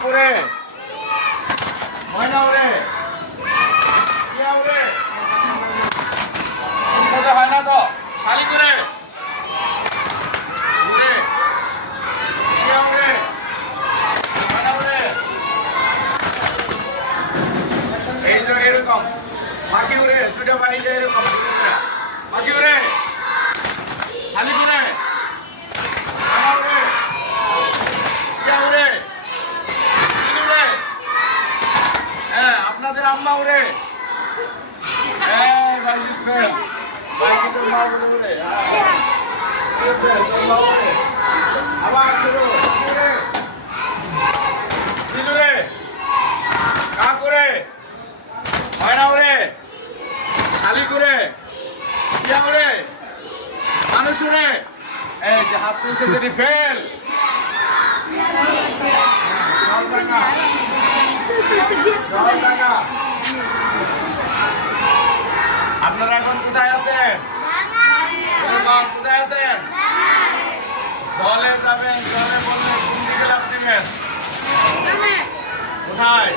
ওরে ময়না ওরে ইয়া ওরে কথা হয় না তো খালি করে ওরে ইয়া ওরে ময়না ওরে এই যে এরকম বাকি ওরে দুটো বাড়ি যায় এরকম বাকি ওরে খালি করে ময়না ওরে ইয়া ওরে আপনাদের আম্মা ওরে ভাই মা বলে আবার রে কা করে ময়না ওরে খালি করে ইয়া ওরে মানুষ ওরে এই যে হাত তুলছে যদি ফেল আপনারা এখন কোথায় আছেন কোথায় আছেন জলে যাবেন জলে বললে কোন দিকে লাভ দিবেন কোথায়